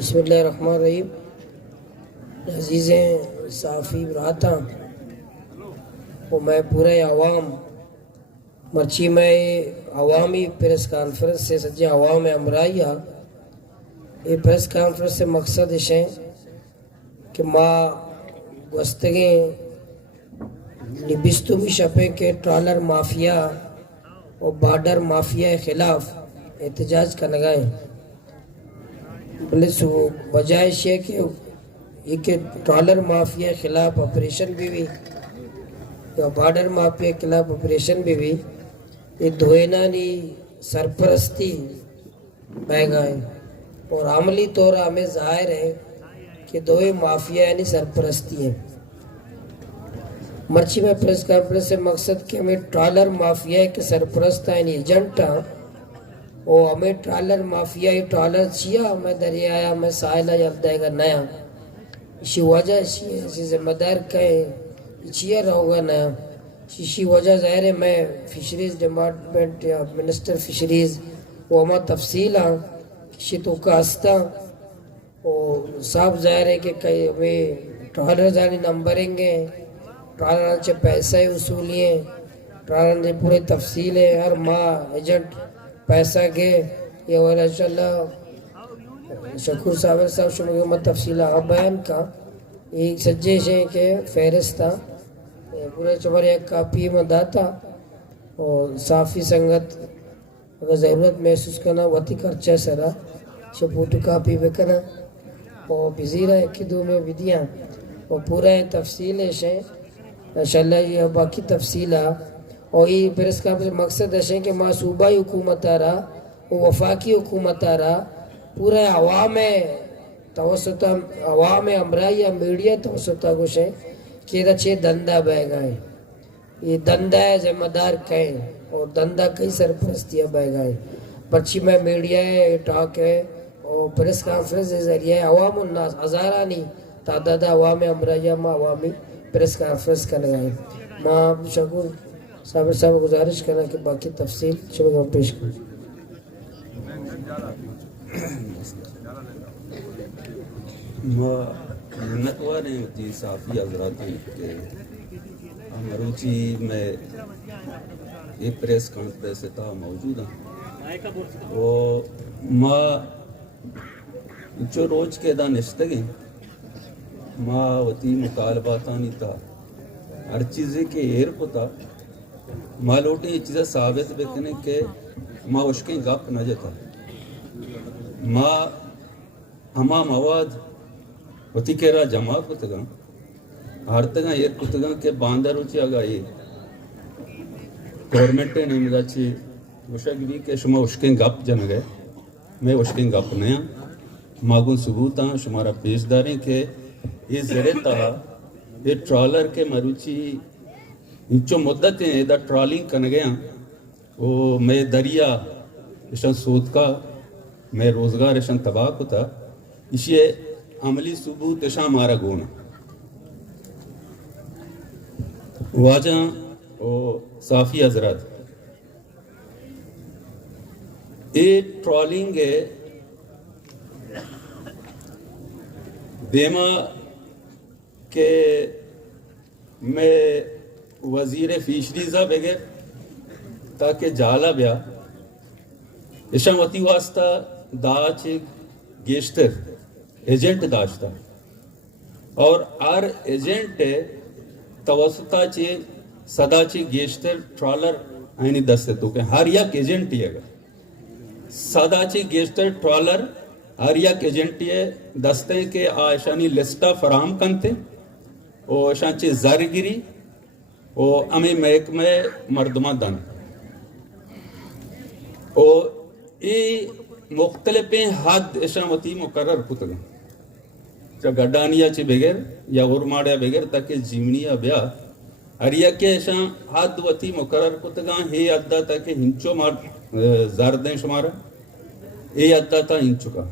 بسم اللہ الرحمن الرحیم. عزیزیں صحافی براتاں و میں پورے عوام مرچی میں عوامی پریس کانفرنس سے سجے عوام امرائیہ یہ پریس کانفرنس سے مقصد ہے کہ ماں گستگیں نبستمی شپے کے ٹرالر مافیا اور بارڈر مافیا کے خلاف احتجاج کا نگائیں. بلے سو وجہ ہے کہ یہ کہ ٹرالر مافیا کے خلاف آپریشن بھی ہوئی یا بارڈر مافیا کے خلاف آپریشن بھی ہوئی. یہ دھوئنا نی سرپرستی بہ گئے اور عملی طور ہمیں ظاہر ہے کہ دوئے مافیا یعنی سرپرستی ہیں. مرچی میں پریس کانفرنس سے مقصد کہ ہمیں ٹرالر مافیا کے سرپرست یعنی ایجنٹ اور ہمیں ٹرالر مافیا ٹرالر چیا ہمیں دریایا ہمیں ساحلہ یلدائے گا نیا اسی وجہ اسی ذمہ دار کہیں چیا رہو گا نیا اسی وجہ ظاہر ہے میں فشریز ڈپارٹمنٹ یا منسٹر فشریز وہ ہمیں تفصیل کسی تو کاستا اور صاحب ظاہر ہے کہ کئی ہمیں ٹرالر جانی نمبرنگ ہیں ٹرالر سے پیسے اصولی ہیں ٹرالر سے پورے تفصیل ہے ہر ماہ ایجنٹ پیسہ کے یہ والا انشاءاللہ شکور صاحب شروع میں تفصیلہ بیان کا ایک سجیش ہے کہ فہرستہ پورے چمر ایک کاپی میں داتا اور صافی سنگت اگر ضرورت محسوس کرنا وطی کرچہ سرا فوٹو کاپی بکنا اور بزیرہ ایک دو میں ودیاں اور پورا تفصیل ہے انشاءاللہ یہ باقی تفصیل اور یہ پریس کانفرنس مقصد ہے کہ ماں صوبائی حکومت رہا وفاقی حکومت رہا پورا عوام توسط عوام امرائیہ میڈیا توسط کچھ ہے کہ رچے دندہ بہ گئے یہ دندہ ذمہ دار کہیں اور دندہ کئی سرپرستیاں بہ گئے. پرچی میں میڈیا ہے ٹاک ہے اور پریس کانفرنس کے ذریعے عوام الناس ہزارہ نہیں تعداد عوام امرائیہ ماں عوامی پریس کانفرنس کا لگائے. ماں شکور صاحب گزارش کرنا کہ باقی تفصیل شروع پیش کریں. منتوار ہیں جی صحافی حضرات کے مروچی میں یہ پریس کانفرنس تھا موجود ہیں اور ماں جو روز کے دا نشتگیں ماں وطی مطالباتانی تھا ہر چیزیں کے ایر پتا ماں لوٹیں یہ چیزیں ثابت بکنے کہ ماں اشکیں گپ نہ جتا ماں ہما مواد وتی کے را جمع کتگا ہر تگا ایر کتگا کہ باندر ہوچی آگا یہ گورنمنٹ نے مدد چی وشک بھی کہ شما اشکیں گپ جن گئے میں اشکیں گپ نیا ماگون ثبوت ہاں شمارا پیش داریں کہ یہ زرے تہا یہ ٹرالر کے مروچی انچو مدت ہیں دا ٹرالنگ کن گیا وہ میں دریا اشن سود کا میں روزگار اشن تباہ کو تھا اسی عملی ثبوت اشن مارا گونا واجہ صافی حضرات یہ ٹرالنگ دیما کہ میں وزیر فیشریزہ بگیر تاکہ جالا بیا اشان وطی واسطہ دا چک گیشتر ایجنٹ داشتا اور ہر ایجنٹ توسطہ چک صدا چک گیشتر ٹرالر آئینی دستے تو کہ ہر یک ایجنٹ یہ گا صدا چک گیشتر ٹرالر ہر یک ایجنٹ یہ دستے کہ آشانی لسٹہ فراہم کنتے اور اشان چک زرگیری اور ہمیں محکمہ مردمہ دن اور یہ مختلف حد اشامتی مقرر کتگا چا گڈانیا چی بغیر یا غرماڑیا بغیر تاکہ جیمنیا بیا ہر یک اشام حد وتی مقرر کتگا ہے عدہ تاکہ ہنچو زاردیں شمارا یہ عدہ تا ہنچو کا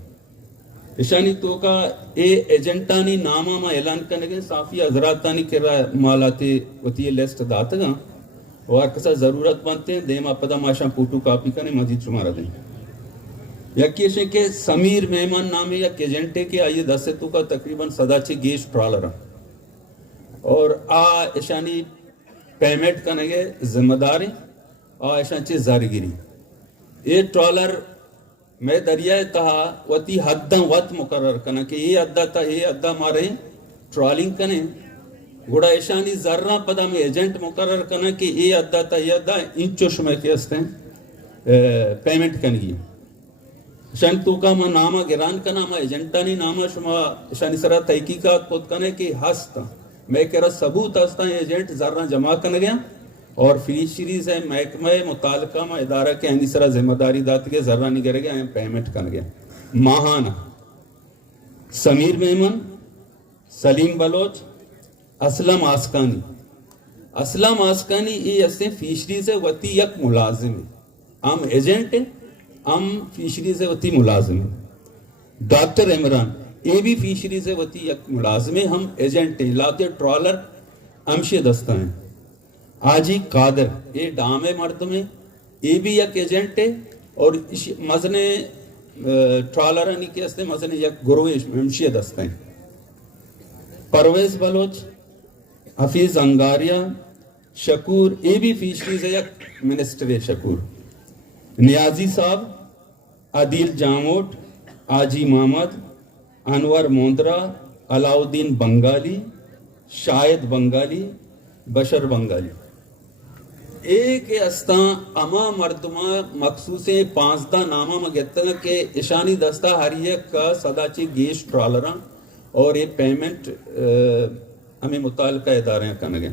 اشانی تو کا اے ایجنٹانی نامہ ما اعلان کرنے گئے صافی حضراتانی کرا مالاتی وطی لیسٹ داتا گا اور کسا ضرورت بنتے ہیں دیم اپدا ماشاں پوٹو کاپی کرنے مزید شمارا دیں यकीश के समीर मेहमान नामे या केजेंटे के आइए 10 से तू का तकरीबन सदाची गेश ट्रॉलर और आ ऐशानी पेमेंट कनेगे जिम्मेदारी आ ऐशाची जारगिरी ये ट्रॉलर मैं दरियाए तहा वती हद्दा वत मुकर्रर कना कि ये अद्दा ता ये अद्दा मारे ट्रॉलिंग कने गुड़ा ऐशानी जर्रा पदा में एजेंट मुकर्रर कना कि ये अद्दा ता ये अद्दा इंचोश में के हस्ते पेमेंट कनगी शन तू का मा नामा गिरान का नामा एजेंटानी नामा शुमा शानी सरा तहकीकात पोत कने कि हस्ता मैं कह रहा सबूत हस्ता एजेंट जर्रा जमा कन गया और फिशरीज है महकमा मुतालका मा इदारा के हनी सरा जिम्मेदारी दात के जर्रा नहीं करेगा पेमेंट कन गया माहाना समीर मेमन सलीम बलोच असलम आसकानी ये ऐसे फिशरीज है वती यक मुलाजिम है हम एजेंट है हम फिशरीज वती मुलाजिम डॉक्टर इमरान ये भी फिशरीज वती एक मुलाजिम हम एजेंट लाते ट्रॉलर अमशे दस्ता हैं आजी कादर ये डामे मर्द में ये भी एक एजेंट है और मजने ट्रॉलर नहीं के मजने एक गुरुवेश अमशे दस्ता हैं परवेज बलोच हफीज अंगारिया शकूर ये भी फिशरीज एक मिनिस्टर है शकूर नियाजी साहब आदिल जामोट आजी मोहम्मद अनवर मोंदरा अलाउद्दीन बंगाली शायद बंगाली बशर बंगाली एक अस्ता अमा मर्दमा मखसूसे 5 नामा में गत्ता के ईशानी दस्ता हरिये का सदाची गेश ट्रॉलरा और ये पेमेंट हमें मुताल्लिका इदारे कन गए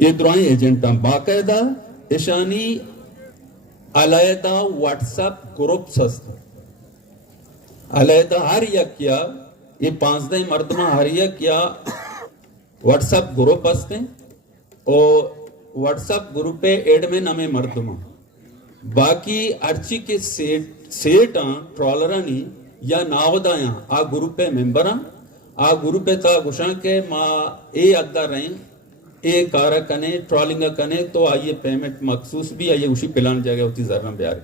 ये दुराई एजेंट बाकायदा ईशानी अलहदा व्हाट्सएप ग्रुप्स हस्त अलहदा हर यक क्या ये 5 मर्दमा हर यक क्या व्हाट्सएप ग्रुप हस्ते और व्हाट्सएप ग्रुप पे एडमिन हमें मर्दमा बाकी अर्ची के सेट ट्रॉलरानी या नावदाया आ ग्रुप पे मेंबरा आ ग्रुप पे ता गुशा के माँ ए अद्दा रहे ए कारा कने ट्रॉलिंग कने तो आइए पेमेंट मखसूस भी आइए उसी प्लान जगह होती जरा ब्यार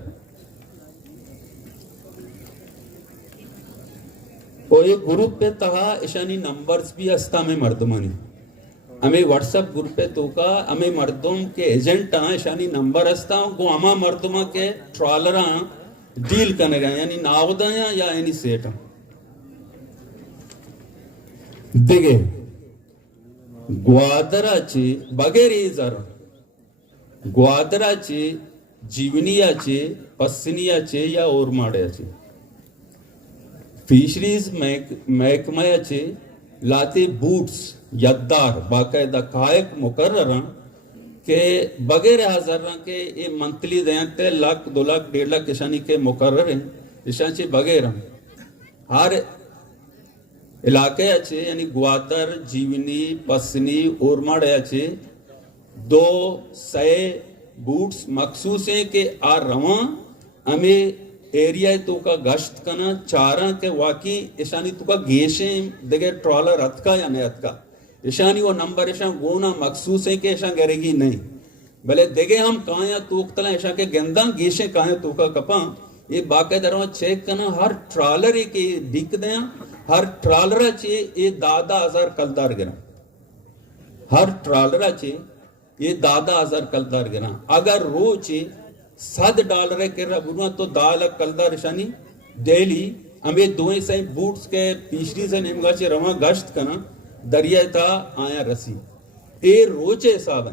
और ये ग्रुप पे तहा ईशानी नंबर्स भी हस्ता में मर्दमानी हमें व्हाट्सएप ग्रुप पे तो का हमें मर्दों के एजेंट ईशानी नंबर हस्ता को अमा मर्दमा के ट्रॉलर डील करने गए यानी नावदाया या यानी सेठ दिगे ग्वादराचे बगैर ग्वादराचे जीवनियाचे पस्सनियाचे या ओरमाड्याचे फिशरीज महकमायाचे लाते बूट्स यद्दार बाकायदा कायक मुकर्रर के बगैर हजार के ये मंथली देते 1 लाख 2 लाख 1.5 लाख किसानी के मुकर्रर हैं इशाचे बगैर हर इलाके अच्छे यानी ग्वादर जीवनी पसनी ओरमाड़ अच्छे 200 बूट्स मखसूस हैं कि आ रवा हमें एरिया तो का गश्त करना चारा के वाकई ईशानी तो का गेशे देखे ट्रॉलर अतका या नहीं अतका ईशानी वो नंबर ईशा गोना मखसूस है कि ईशा करेगी नहीं भले देखे हम कहाँ या तोक तला ईशा के गेंदा गेशे कहाँ तो का कपा ये बाकायदा चेक करना हर ट्रॉलर एक दिख दे हर ट्रॉलर चे ये 10,000 कलदार गिरा हर ट्रॉलर चे ये 10,000 कलदार गिरा अगर रोज $7 के रबुना तो 10 लाख कलदार शानी डेली हमें 2 से बूट्स के पिछली से निमगा चे रवा गश्त करना दरिया था आया रसी ए रोज हिसाब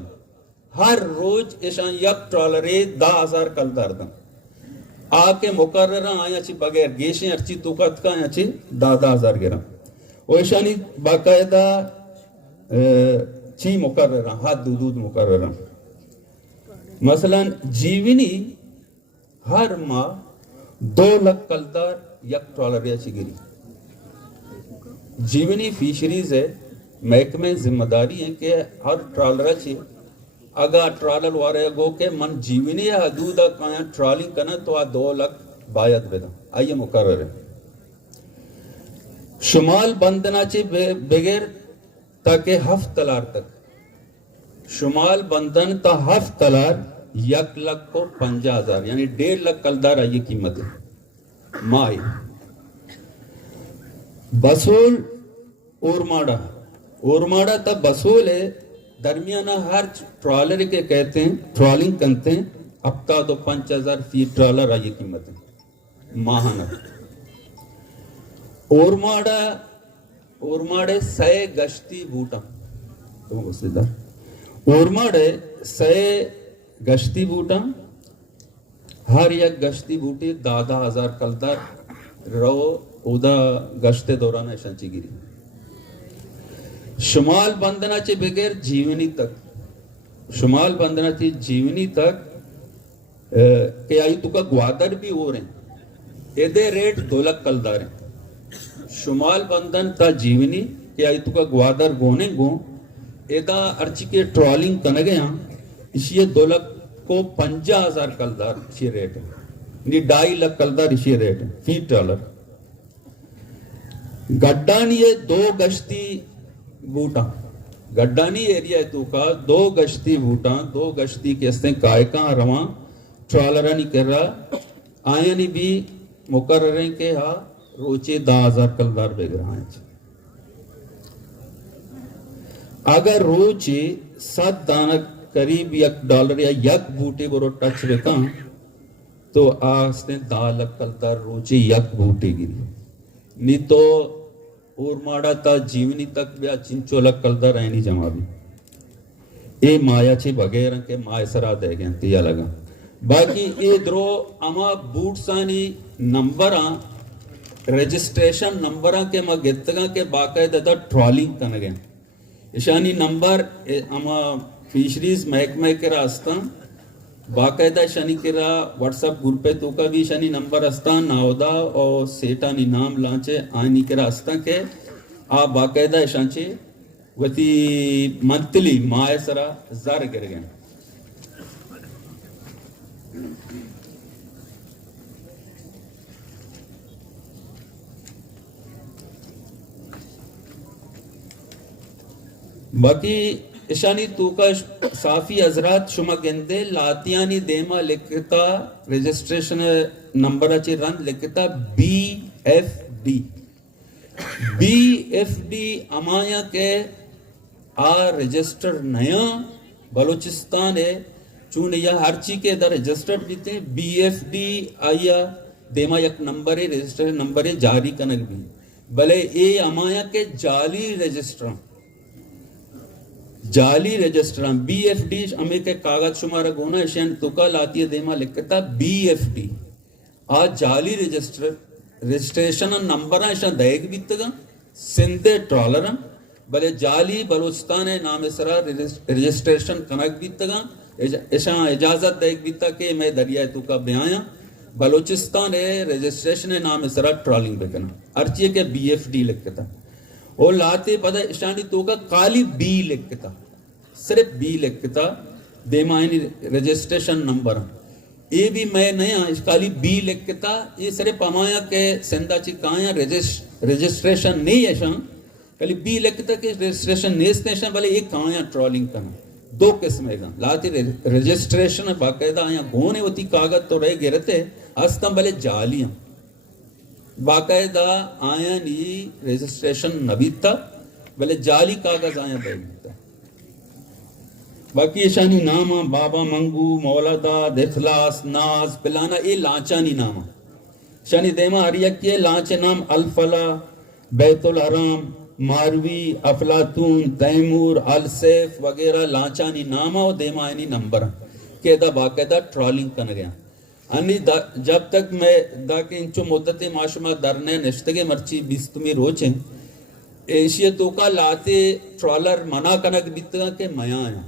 हर रोज ऐसा यक ट्रॉलर 10,000 कलदार दम आके मुकर्रर आया ची बगैर गेशे अर्ची तुकत का आया ची 10,000 गिरा वैशानी बाकायदा ची मुकर्रर हाथ दूध मुकर्रर मसलन जीवनी हर माह 2 लाख कलदार यक ट्रॉलर या ची गिरी जीवनी फिशरीज है महकमे जिम्मेदारी है कि हर ट्रॉलर ची अगर ट्रॉलर वारे गो के मन जीवनी या हदूद काया ट्रॉलिंग करना तो आ 2 लाख बायत बेदा आइए मुकर्रर है शुमाल बंदनाचे बगैर ताकि हफ्त तलार तक शुमाल बंदन ता हफ्त तलार 1,50,000 یعنی 1.5 लाख कलदार आई कीमत है माई बसूल ओरमाड़ा तब बसूल है दरमियाना हर ट्रॉलर के कहते हैं ट्रॉलिंग करते हैं अब तो 5,000 फीट ट्रॉलर आई कीमत है माहाना ओरमाड़े 100 गश्ती बूटा ओरमाड़े 100 गश्ती बूटा हर एक गश्ती बूटी 10,000 कलदार रहो उदा गश्ते दौरान ऐशांची गिरी शुमाल बंधनाचे बगैर जीवनी तक के आई तुका ग्वादर भी हो रहे एदे रेट 2 लाख कलदार है शुमाल बंधन ता जीवनी के आई तुका ग्वादर गोने गो एदा अर्ची के ट्रॉलिंग कन गया इसी 2 लाख को 50,000 कलदार इसी रेट है नी 2.5 लाख कलदार इसी रेट है फीट ट्रॉलर गड्डानी ये 2 गश्ती बूटा गड्डानी एरिया तू का 2 गश्ती बूटा 2 गश्ती कैसे कायका रवा ट्रॉलर नहीं कर रहा आयनी भी मुकर्रर के हा रोचे 10,000 कलदार बेग रहा है अगर रोचे 7 दाना करीब $1 या यक बूटे बरो टच बेका तो आस्ते 10 लाख कलदार रोचे यक बूटे गिरी नी तो ओरमाड़ा ता जीवनी तक ब्या 5 लाख कलदार नहीं जमा भी ए माया छे बगैर के माय सरा दे गए तिया लगा बाकी ए द्रो अमा बूटसानी नंबरा रजिस्ट्रेशन नंबरा के मा गितगा के बाकायदा ट्रॉलिंग कन गए ईशानी नंबर अमा फिशरीज महकमे के रास्ता बाकायदा शनि के रा व्हाट्सएप ग्रुप पे तो का भी शनि नंबर अस्ता नावदा और सेटा नी नाम लांचे आनी के रास्ता के आ बाकायदा शांचे वती मंथली माय सरा जार कर गए बाकी ईशानी तूका साफी हजरात शुमा गेंदे लातियानी देमा लिखता रजिस्ट्रेशन नंबराची रन लिखता BFD अमाया के आ रजिस्टर नया बलूचिस्तान है चून या हर चीज के इधर रजिस्टर्ड बीते BFD आया देमा एक नंबर है रजिस्ट्रेशन नंबर है जारी कनक भी भले ए अमाया के जाली रजिस्ट्रां BFD अमे के कागज शुमारा गोना एशियन तुका लाती देमा लिखता BFD आ जाली रजिस्ट्रेशन नंबर एशियन दयग बीतगा सिंधे ट्रॉलर भले जाली बलूचिस्तान है नाम सरा रजिस्ट्रेशन कनक बीतगा एशा इजाजत दयग बीता के मैं दरिया तुका ब्याया बलूचिस्तान है रजिस्ट्रेशन है नाम सरा ट्रॉलिंग बेकना अर्ची के BFD लिखता और लाते पता ईशानी तो का काली बी लिखता सिर्फ बी लिखता बेमायनी रजिस्ट्रेशन नंबर ये भी मैं नया काली बी लिखता ये सिर्फ अमाया के सिंधा ची काया रजिस्ट्रेशन नहीं है शान काली बी लिखता के रजिस्ट्रेशन नेस्टेशन भले एक काया ट्रॉलिंग करना 2 किस्म है लाते रजिस्ट्रेशन बाकायदा आया गोने होती कागज तो रह गिरते अस्तम भले जालियां बाकायदा आया नी रजिस्ट्रेशन नबीता भले जाली कागज आया बैठता बाकी शानी नामा बाबा मंगू मौलादा दिखलास नाज पिलाना ये लाचानी नामा शानी देमा हरिया के लाचे नाम अल-फला बैतुल हराम मारवी अफलातून तैमूर अल-सैफ वगैरह लाचानी नामा और देमा आनी नंबर के दा बाकायदा ट्रॉलिंग कर गया अनि जब तक मैं दाके इंचो मुद्दते माशुमा दरने नश्तगे मर्ची बिस्तुमी रोचे एशिया तो का लाते ट्रॉलर मना कनक बितगा के मया आया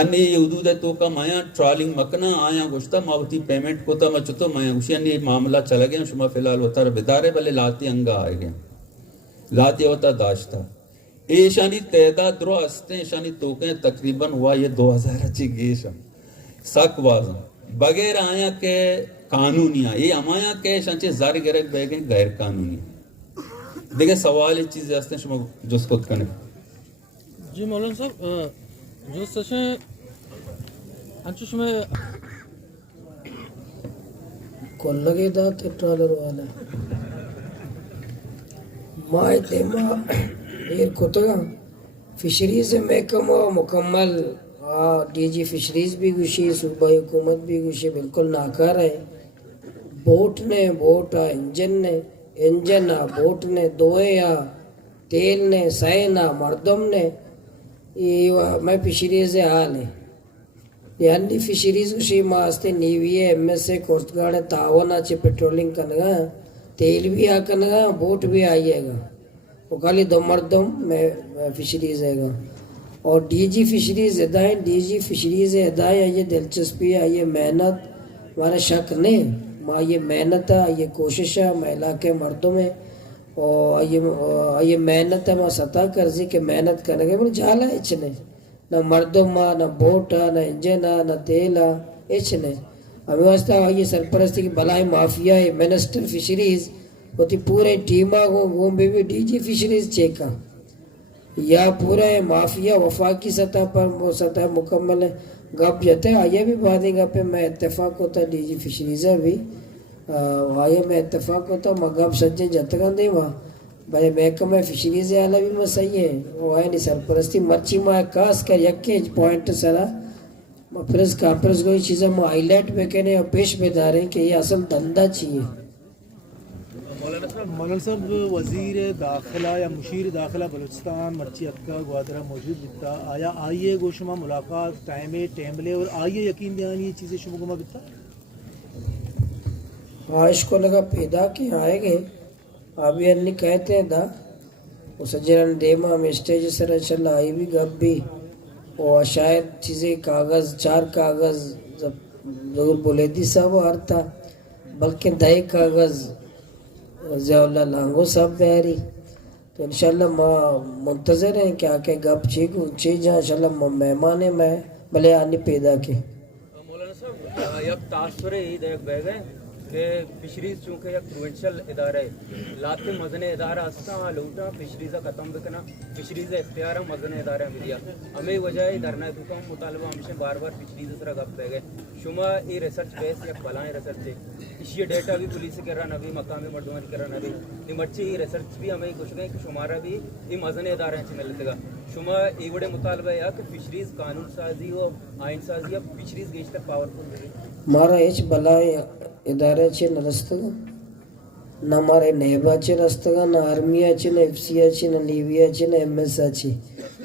अनि उदूद तो का मया ट्रॉलिंग मकना आया गुश्ता मावती पेमेंट को ता मचतो मया उशियानी मामला चला गया शुमा फिलहाल होता बिदारे भले लाते अंगा आ गया लाते होता दाश्ता एशानी तैदा द्रो अस्ते एशानी तोके तकरीबन हुआ ये 2000 अच्छी गेश सकवाज बगैर आया के कानूनिया ये अमाया के शंचे जार गिरक बैगे गैर कानूनी देखिए सवाल इस चीज आस्ते शुमा जुस्कुत कने जी मौलाना साहब जो सचे अंशुश में కొల్లగేదా ట్రాలర్ వాళ్ళ మా అయితే ये కొత్తగా फिशरीज महकमा मुकम्मल डीजी फिशरीज भी गुशी सूबाई हुकूमत भी गुशी बिल्कुल नाकार है बोट ने बोट इंजन ने इंजन बोट ने दोए या तेल ने सै ना मर्दम ने ये मैं फिशरीज हाल है यानी फिशरीज गुशी मास्ते नेवी है एमएसए कोस्ट गार्ड है तावनाचे पेट्रोलिंग कनगा तेल भी आ कनगा बोट भी आइएगा वो खाली दो मर्दम में फिशरीज आएगा और डीजी फिशरीज हदाएँ डीजी फिशरीज हदाएँ ये दिलचस्पी है ये मेहनत हमारा शक नहीं माँ ये मेहनत है ये कोशिश है महिला के मर्दों में और ये मेहनत है माँ सता कर्जी के मेहनत करने के बोले जाला इचने न मर्दों माँ न बोट न इंजन न तेल इचने हमें वास्ता ये सरपरस्ती की भलाई माफिया है मिनिस्टर फिशरीज होती पूरे टीमा को भी डीजी फिशरीज चेका या पूरे माफिया वफाकी सतह पर वो सतह मुकम्मल है गप जते आइए भी बातें गपे मैं इत्तेफाक होता डीजी फिशरीज है भी आइए मैं इत्तेफाक होता मैं गप सज्जे जतगा दे वहाँ भाई महकमा फिशरीज वाला भी मैं सही है वो है नहीं सरपरस्ती मच्छी माँ खास कर यके पॉइंट सरा फिर काफिरस कोई चीज़ें मैं हाईलाइट में कहने और पेश बेदार हैं कि ये असल धंधा चाहिए मौलाना साहब वज़ीर दाखिला या मुशीर दाखिला बलूचिस्तान मर्ची अक्का ग्वादरा मौजूद बिता आया आइए गोशमा मुलाकात टाइमे टेमले और आइए यकीन दयान ये चीज़ें शुभ गुमा बिता ख्वाहिश को लगा पैदा कि आएंगे अभी अन्नी कहते हैं दा वो सजरन देमा में स्टेज सर चल आई भी गप भी और शायद चीज़ें कागज़ चार कागज़ जब जरूर बोले दी साहब हारता बल्कि दही कागज़ ज़ियाउल्लाह लांगो साहब तैयारी तो इंशाल्लाह माँ मुंतज़र हैं कि आके गप चीज इंशाल्लाह मेहमान है मैं भले आनी पैदा के मौलाना साहब एक तासुर ईद एक बह गए कि फिशरीज चूँकि एक प्रोविंशियल इदारा है लाते मजने इदारा अस्ता लूटा फिशरीज ख़त्म बिकना फिशरीज इख्तियार मजने इदारा मिलिया हमें वजह धरना दुकान मुतालबा हमसे बार बार फिशरीज सर गप बह गए शुमा ये रिसर्च बेस या भलाएँ रिसर्च है इसी डेटा भी पुलिस के रहा नबी मकामी मर्दों के रहा नबी निमर्ची रिसर्च भी हमें कुछ गए कि शुमारा भी ये मजने इदारा मिलतेगा शुमा ये बड़े मुतालबा है कि फिशरीज कानून साजी और आइन साजी या फिशरीज गेज तक पावरफुल मारा एच बलाए इदाऱ्याचे न रस्तगा ना मारे नेबाचे रस्तगा ना आर्मियाचे ना एफसीआचे ना नेवियाचे ना एमएसआचे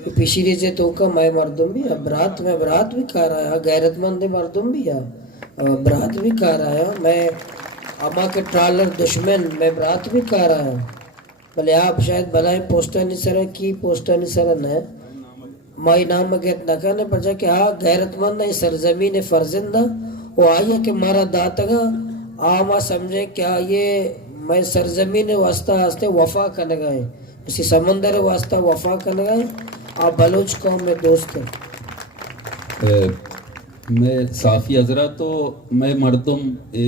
फिशरीचे तो का मैं मर्दम भी बरात में बरात भी खा रहा है गैरतमंद मर्दम भी है बरात भी खा रहा है मैं अमा के ट्रालर दुश्मन मैं बरात भी खा रहा है भले आप शायद भलाई पोस्टर निसर की पोस्टर निसर न माई नाम में कहत न कहने पर जाके हाँ गैरतमंद है सरजमीन फर्जिंदा वो आइए कि मारा दातगा आमा समझे क्या ये मैं सरजमीन वास्ता वास्ते वफा करने गए इसी समंदर वास्ता वफा करने गए आप बलूच कौम में दोस्त हैं मैं साफ़ी अजरा तो मैं मर्दम ए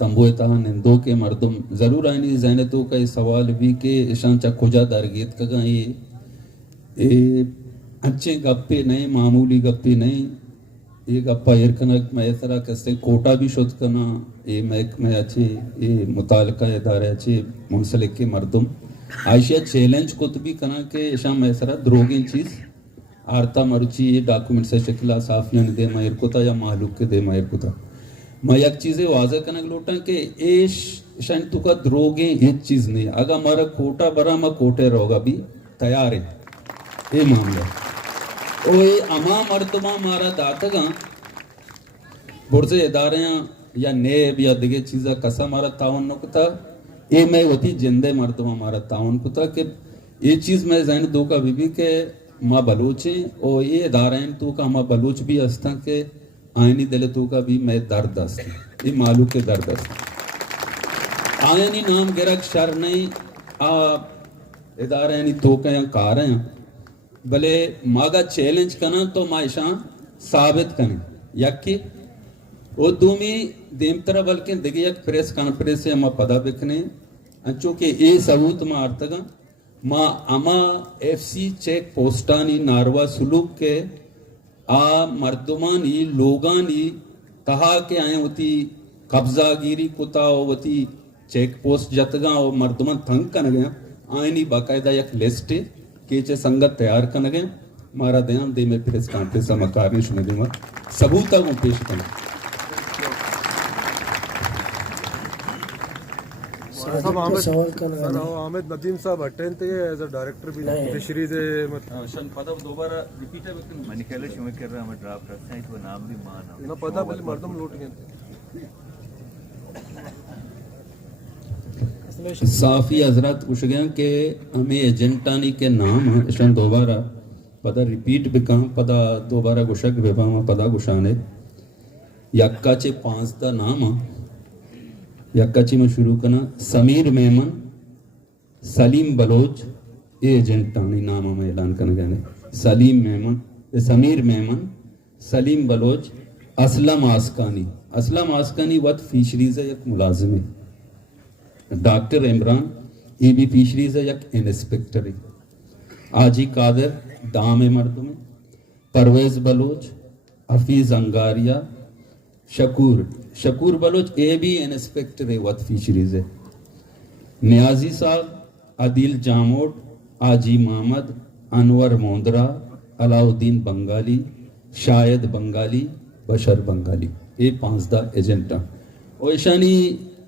तंबोता निंदो के मर्दम ज़रूर आनी जैनतों का ये सवाल भी के ईशान चखुजा दरगीत का ये अच्छे गप्पे नहीं मामूली गप्पे नहीं ये गप्पा एरकनक मैं तरह कैसे कोटा भी शुद्ध करना ये मैं अच्छे ये मुतालका इदारे अच्छे मुंसलिक के मर्दम आयशिया चैलेंज को तो भी करना के ईशान मैं तरह द्रोगी चीज़ आरता मरुची ये डॉक्यूमेंट से शिकला साफ नहीं दे मायर को था या मालूक के दे मायर को था मैं एक चीज़ें वाज़ा करने लोटा कि एश शायद तू का द्रोगे ये चीज़ नहीं अगर हमारा कोटा बरा मैं कोटे रहोगा भी तैयार है ये मामला ओ ये अमा मर्तबा मारा दातगा बुर्जे इदारे या नेब या दिगे चीज़ा कसा मारा तावन नो कुता ये मैं वती जिंदे मर्तबा मारा तावन कुता कि ये चीज़ मैं जहन दो का बीबी के माँ बलूचे और ये इदारे तो का माँ बलूच भी हस्ता के आयनी दिले तो का भी मैं दर्द हस्ता ये मालूम के दर्द हस्ता आयनी नाम गिरक शर नहीं आ इदारे यानी तो का या कार हैं भले मागा चैलेंज करना तो मायशा साबित करें यकी वो दूमी देमतरा बल्कि दिगे एक प्रेस कॉन्फ्रेंस से माँ पदा बिकने अंचो के ये सबूत माँ आर्तगा माँ अमा एफसी चेक पोस्टानी नारवा सुलूक के आ मर्दमानी लोगानी कहा के आए होती कब्जा गिरी कुता होती चेक पोस्ट जतगा और मर्दमन थंग कन गया आईनी बाकायदा एक लिस्ट के चे संगत तैयार कन गया मारा ध्यान दे मैं प्रेस कॉन्फ्रेंस मकारिश में दूंगा सबूत को पेश करना सवाल करना सर आमिद नदीम साहब अटेंड थे एज अ डायरेक्टर भी फिशरीज शन पता दोबारा रिपीट है मैंने कहले शुरू कर रहा हूं ड्राफ्ट रखते हैं तो नाम भी माना ना पता पहले मर्दम लूट गए साफी हजरत पूछ गया कि हमें एजेंटानी के नाम शन दोबारा पता रिपीट भी कहाँ पता दोबारा गुशक विभामा पता गुशाने यक्काचे 5 दा नाम यक्काची में शुरू करना समीर मेमन सलीम बलोच ये एजेंटानी नाम हमें ऐलान करने गए सलीम मेमन समीर मेमन सलीम बलोच असलम आसकानी वत फिशरीज है एक मुलाजिम है डॉक्टर इमरान ये भी फिशरीज है एक इंस्पेक्टर है आजी कादर दाम मर्द में परवेज बलोच हफीज अंगारिया शकूर बलोच ए भी इंस्पेक्टर है वत फिशरीज है नियाजी साहब आदिल जामोट आजी मोहम्मद अनवर मोंदरा अलाउद्दीन बंगाली शायद बंगाली बशर बंगाली ये 5 दा एजेंटा और ईशानी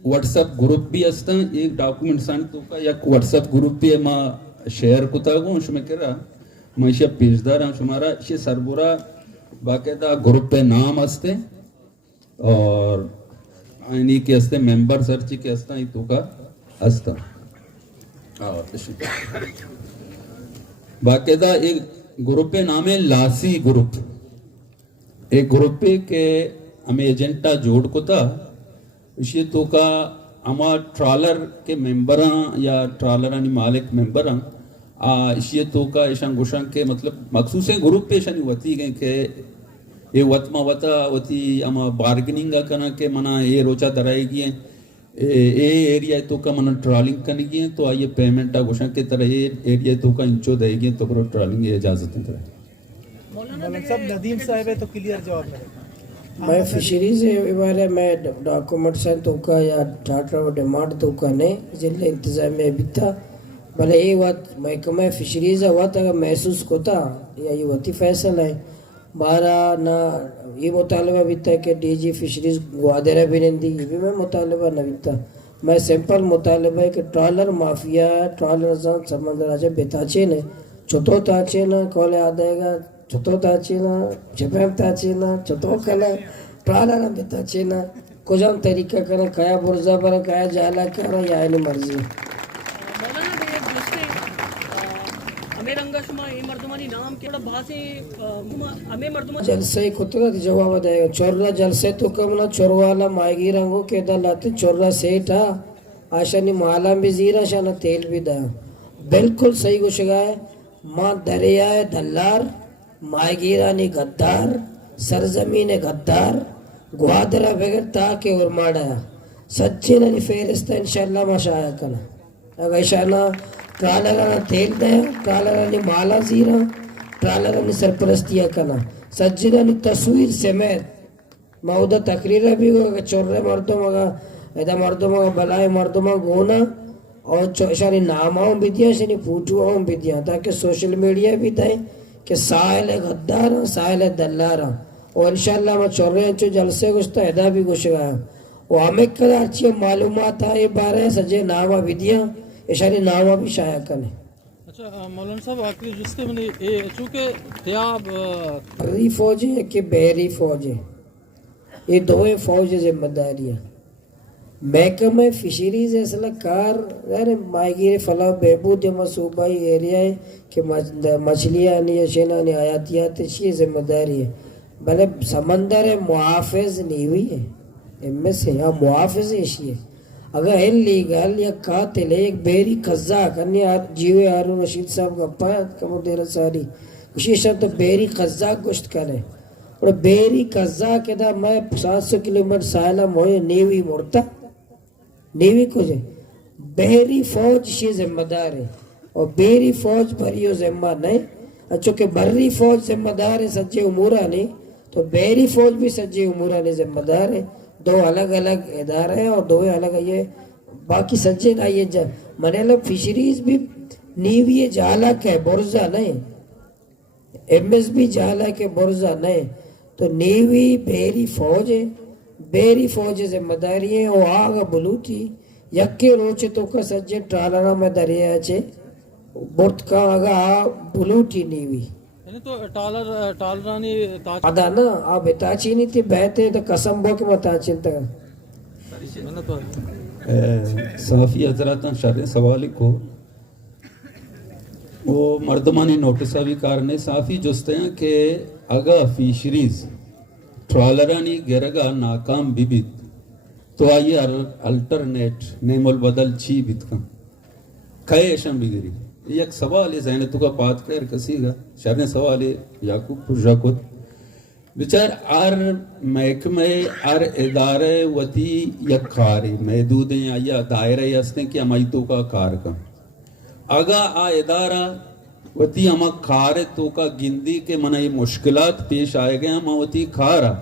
व्हाट्सएप ग्रुप भी असता एक डॉक्यूमेंट सान तो का एक व्हाट्सएप ग्रुप भी मा शेयर कुता गो उसमें करा मैं पेजदार हूं तुम्हारा ये सरबुरा बाकायदा ग्रुप पे नाम असते और इन्हीं के असते मेंबर सर्च के असता ही तो का असता बाकायदा एक ग्रुप पे नाम है लासी ग्रुप एक ग्रुप पे के हमें एजेंटा जोड़ को था इसी तो का हमारा ट्रॉलर के मेंबर या ट्रॉलर आणि मालिक मेंबर इसी तो का ईशान गुशान के मतलब मखसूस ग्रुप पे ईशानी वती गए के ये वतमा वता वती अमा बार्गेनिंग करना के मना ये रोचा दराएगी ए एरिया तो का मना ट्रॉलिंग करने की तो आइए पेमेंट गुशान के तरह ये एरिया तो का इंचो देगी तो करो ट्रॉलिंग ये इजाजत नहीं तरह मौलाना साहब नदीम साहब है तो क्लियर जवाब मिलेगा मैं फिशरीज बारे में डॉक्यूमेंट्स हैं तो का या डाटा डिमांड तो का ने जिले इंतजाम में भी था भले ये बात महकमा फिशरीज हुआ था महसूस होता या ये वती फैसला है मारा ना ये मुतालबा भी था कि डीजी फिशरीज ग्वादरा भी नहीं दी ये भी मैं मुतालबा नहीं था मैं सिंपल मुतालबा है कि ट्रॉलर माफिया ट्रॉलर समंदर आचे बेताचे ने छोटो ताचे ना कॉले आदेगा छोटो ताचे ना जपेम ताचे ना छोटो कला ट्रॉलर बेताचे ना कुछ हम तरीका करें कया बुर्जा पर कया जाला करा या नहीं मर्जी मौलाना बे दोस्ते हमें रंगशमा ये मर्दमानी नाम के भाषे हमें मर्दमा जलसे कुतरा जवाब देगा चोरला जलसे तो कम ना चोरवाला मायगी रंगो के दलाते चोरला सेठा आशानी माला भी जीरा शाना तेल भी दा बिल्कुल सही गुशगा है माँ दरियाए दल्लार मायगीरानी गद्दार सरजमीन गद्दार ग्वादरा बगैर ताके और माड़ा सच्ची ननी फेरिस्ता इंशाल्लाह माशाया कना अगर शाना ट्रालराना तेल दे ट्रालरानी माला जीरा ट्रालरानी सरपरस्तिया कना सज्जिदानी तस्वीर समेत मौदा तकरीर भी होगा चोर्रे मर्दों मगा ऐदा मर्दों मगा बलाए मर्दों मगा गोना और शानी नामाओं भी दिया शानी फूटुआओं भी दिया ताकि सोशल मीडिया भी दे कि साहिल गद्दार साहिल दल्लार और इंशाल्लाह मैं चोर्रे चो जलसे कुछ तो ऐदा भी कुछ गया वो हमें कदा अच्छी मालूमात है ये बारे सजे नामा भी दिया इशारी नामा भी शाया कने अच्छा मौलाना साहब आखिरी जिसके मैंने ये चूंकि त्याब हरी फौज है कि बहरी फौज है ये दो फौज जिम्मेदारियाँ महकमे फिशरीज असल कार यार मायगीर फला बहबूद सूबाई एरिया है कि मछलियाँ नहीं शेना नहीं आयातियात ये जिम्मेदारी है भले समंदर है मुआफिज नहीं हुई है इनमें से यहाँ मुआफिज है अगर इलीगल या कातिल एक बेरी कज़्ज़ा करने जीवे हारून रशीद साहब का पाया कमर देर सारी विशेष तो बेरी कज़्ज़ा गोश्त करे और बेरी कज़्ज़ा के दा मैं 700 किलोमीटर सायला मोए नेवी मुर्ता नेवी को जे बेरी फौज शी जिम्मेदार है और बेरी फौज पर यो जिम्मा नहीं چونکہ بری فوج ذمہ دار ہے سجے امورہ نہیں تو بحری فوج بھی سجے امورہ نہیں ذمہ دار ہے. دو الگ الگ ادارے ہیں اور دو الگ یہ باقی سجے نہ یہ منہ لگ فشریز بھی نیوی جالک ہے برزہ نہیں, ایم ایس بھی جالک ہے برزہ نہیں. تو نیوی بحری فوج ہے, بحری فوج ذمہ داری ہے. وہ آگا بلوٹی یکے روچے تو کا سجے ٹرالرہ میں دریا چھے برت کا آگا بلوٹی نیوی یعنی تو ٹالرانی ادا نا آپ اتاچی نہیں تھی بہتے تو قسم بو کہ متاچین تا میں نے تو صحافی حضرات شرح سوالی کو وہ مردمانی نوٹسہ بھی کارنے صحافی جستے ہیں کہ اگا فیشریز ٹرالرانی گرگا ناکام بھی بیت تو آئیے الٹرنیٹ نیم البدل چھی بیت کم کھائے ایشن بھی گری. یہ ایک سوال ہے ذہن تو کا بات کر کسی گا شرح سوال ہے یعقوب پرجا کت بچار ار محکمہ ار ادارے وتی یک کھاری محدود ہیں یا دائرہ یستیں کہ ہمائی تو کا کار کم اگا آ ادارہ وتی ہما کھارے تو کا گندی کے منہ یہ مشکلات پیش آئے گئے ہم وتی کھارا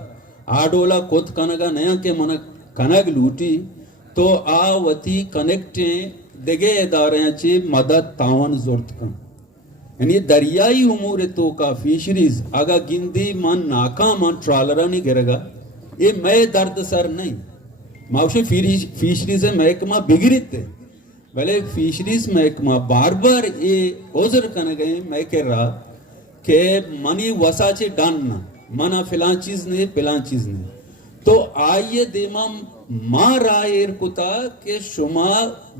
آڈولا کت کنگا نیا کہ منہ کنگ لوٹی تو آ وتی کنیکٹیں دگے ادارے چی مدد تعاون ضرورت کن. یعنی دریائی امور تو کا فیشریز آگا گندی من ناکام من ٹرالرہ نہیں گرے گا یہ میں درد سر نہیں ماوشے فیشریز محکمہ بگڑت ہے بلے فیشریز محکمہ بار بار یہ عذر کنے گئے میں کہہ رہا کہ منی وسا چے ڈاننا منا فلان چیز نہیں فلان چیز نہیں تو آئیے دیما ماں رائے ارکتا کہ شما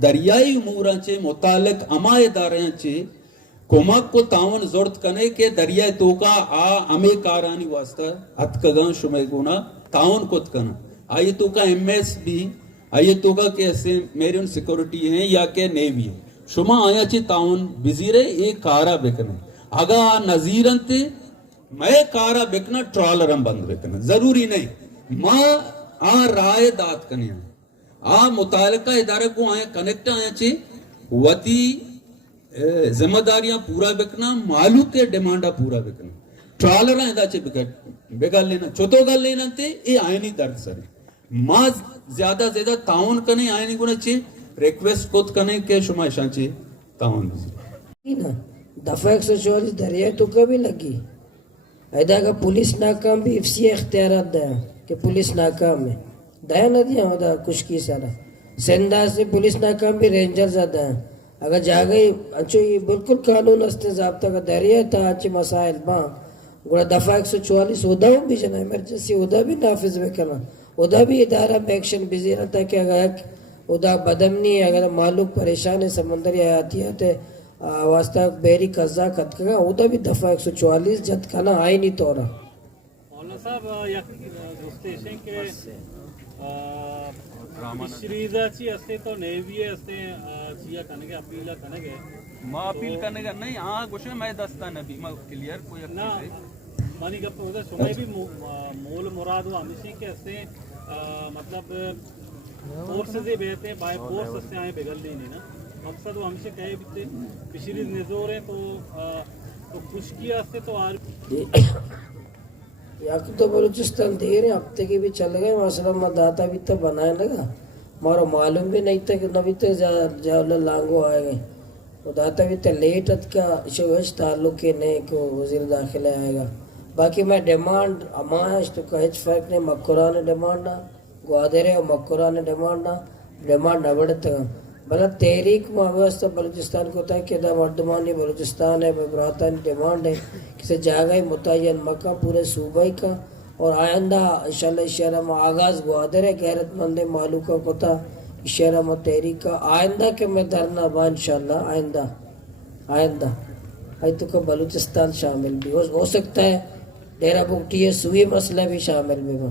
دریائی امورا چے متعلق اما ادارے چے کمک کو تعاون ضرورت کنے کہ دریائے توکا ہمیں کارانی واسطہ اتکگاں شما گونا تعاون کت کنا آئیے توکا ایم ایس بھی آئیے توکا کہ ایسے میرین سیکورٹی ہیں یا کہ نیوی ہیں شما آیا چے تعاون بزیرے ایک کارا بکنے اگا نظیرن تے میں کارا بکنا ٹرالرم بند بکنا ضروری نہیں ماں رائے دات کنے متعلقہ ادارے کو آئے کنیکٹ آئے چھے وطی ذمہ داریاں پورا بکنا مالو کے ڈیمانڈا پورا بکنا ٹرالر آئے دا چھے بگل لینا چھوٹو گل لینا تے اے آئے نہیں درد سرے ماں زیادہ تعاون کنے آئے نہیں گونا چھے ریکویسٹ کت کنے کہ شما ایشان چھے تعاون بزیر دفعہ 144 دریائے تو کبھی لگی ایدہ کا پولیس ناکام بھی افسی اختیارات دیا کہ پولیس ناکام ہے دیا نہ دیا ہوتا کچھ کی سارا سندہ سے پولیس ناکام بھی رینجر زیادہ ہیں اگر جا گئی انچو یہ بالکل قانون استے ضابطہ کا دریائے تا اچھے مسائل باں گوڑا دفعہ 144 ہودا ہوں بھی جنا ایمرجنسی ہودا بھی نافذ بکنا ہودا بھی ادارہ میں ایکشن بزیرہ تھا کہ اگر ہودا بدمنی ہے اگر معلوم پریشان ہے سمندری حیاتیات ہے واسطہ بیری قضا خط کا ہوتا بھی دفعہ 144 جد کھانا آئی نہیں تورا مولانا صاحب یک دوستیشن کے فشریزہ چی استے تو نیوی استے چیا کنگے اپیلہ کنگے ماں اپیل کرنے کا نہیں گوشے میں دستا نبی ماں کلیئر کوئی نا مانی گپ ہوتا سمیں بھی مول مراد ہوا ہمیشہ کے استے مطلب فورسز ہی بہتے ہیں بائی فورس استے آئیں بگل لینے نا مقصد وہ ہمیشہ کہے بھی فشریز نزور ہیں تو خشکی استے تو یا تو بلوچستان دیر ہیں ہفتے کے بھی چل گئے مثلا میں داتا بھی تو بنائے لگا ہمارا معلوم بھی نہیں تھا کہ نبی تو جاولہ لانگو آئے گئے وہ داتا بھی تو لیٹ ات کا شوش تعلق کے نہیں کہ وزیر داخلہ آئے گا باقی میں ڈیمانڈ اماش تو کہچ فرق نہیں مکران ڈیمانڈ نہ گوادرے اور مکران ڈیمانڈ نہ بڑھتا بلا تحریک معاوضہ بلوچستان کو ہوتا ہے کہ دا مردمانی بلوچستان ہے براتانی ڈیمانڈ ہے کسی جاگہ متعین مکہ پورے صوبائی کا اور آئندہ انشاءاللہ اشارہ میں آغاز گوادر ہے غیرت مند معلوقہ کو تھا اشارہ میں تحریک کا آئندہ کے میں درنا با انشاءاللہ آئندہ آئی تو کہ بلوچستان شامل بھی ہو سکتا ہے ڈیرہ بکٹی سوئی مسئلہ بھی شامل بھی ہو